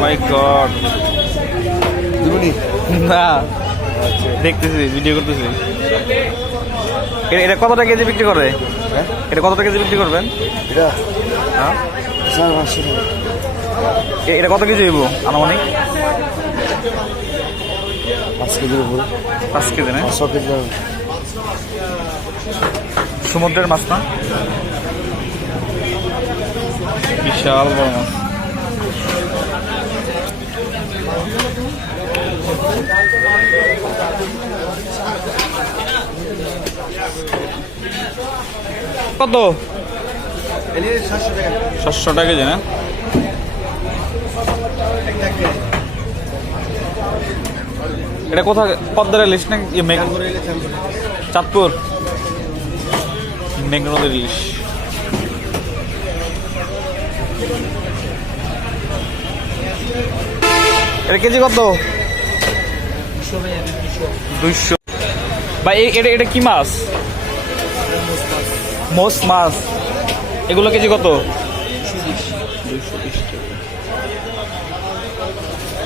মাই god না। দেখতেছি video করতেছি। এটা কত টাকা কেজি বিক্রি করে? হ্যাঁ? এটা কত টাকা কেজি বিক্রি করবেন? এটা হ্যাঁ? এটা কত কেজি হইব আনুমানিক? পাঁচ কেজির উপরে। পাঁচ কেজি না? পাঁচশো কেজি সমুদ্রের মাছ না? বিশাল বড় মাছ। কত? সাতশো টাকা কেজি, না? এটা কোথায় পদ্মার ইলিশ না ইয়ে চাঁদপুর। মেঘনা নদীর ইলিশ। এটা কেজি কত? দুইশো। ভাই এটা এটা কি মাছ? মোস মাছ। এগুলো কেজি কত।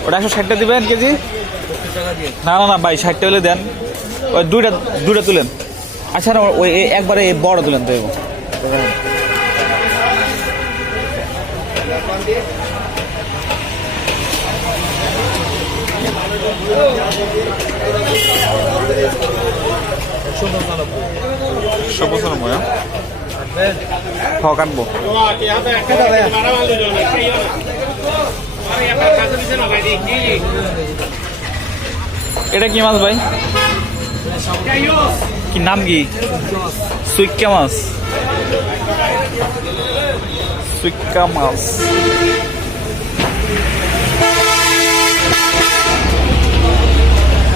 ওটা একশো ষাটটা দেবেন কেজি? না না না, ভাই, ষাটটা হলে দেন। ওই দুইটা দুইটা তুলেন। আচ্ছা না, ওই একবারে বড় তুলেন তো একশো পঁচানব্বই হ এটা কি মাছ ভাই? কি নাম কি? সুইক্কা মাছ। সুইক্কা মাছ।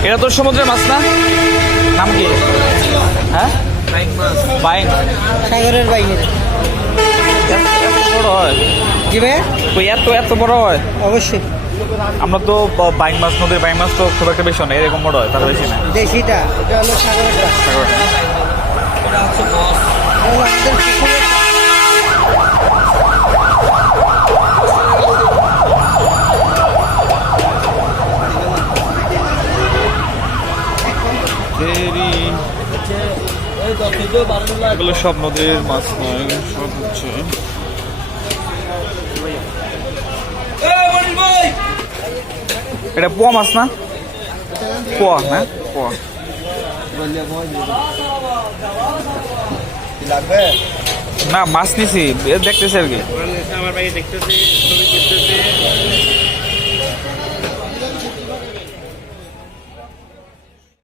এটা তোর সমুদ্রের মাছ না? নাম কি? হ্যাঁ? সাগরের বড় হয়। ভাই? এত এত বড় হয়? অবশ্যই। আমরা তো ব- বাইং মাছ নদীর বাইং মাছ তো খুব একটা বেশি না এরকম বড় হয় তার বেশি না। দেশিটা এটা হলো সাগরেরটা এটা এগুলো সব নদীর মাছ নয়, সব হচ্ছে। এটা পোয়া মাছ না? পোয়া না পোয়া। না, মাছ নিছি। দেখতেছি আর কি।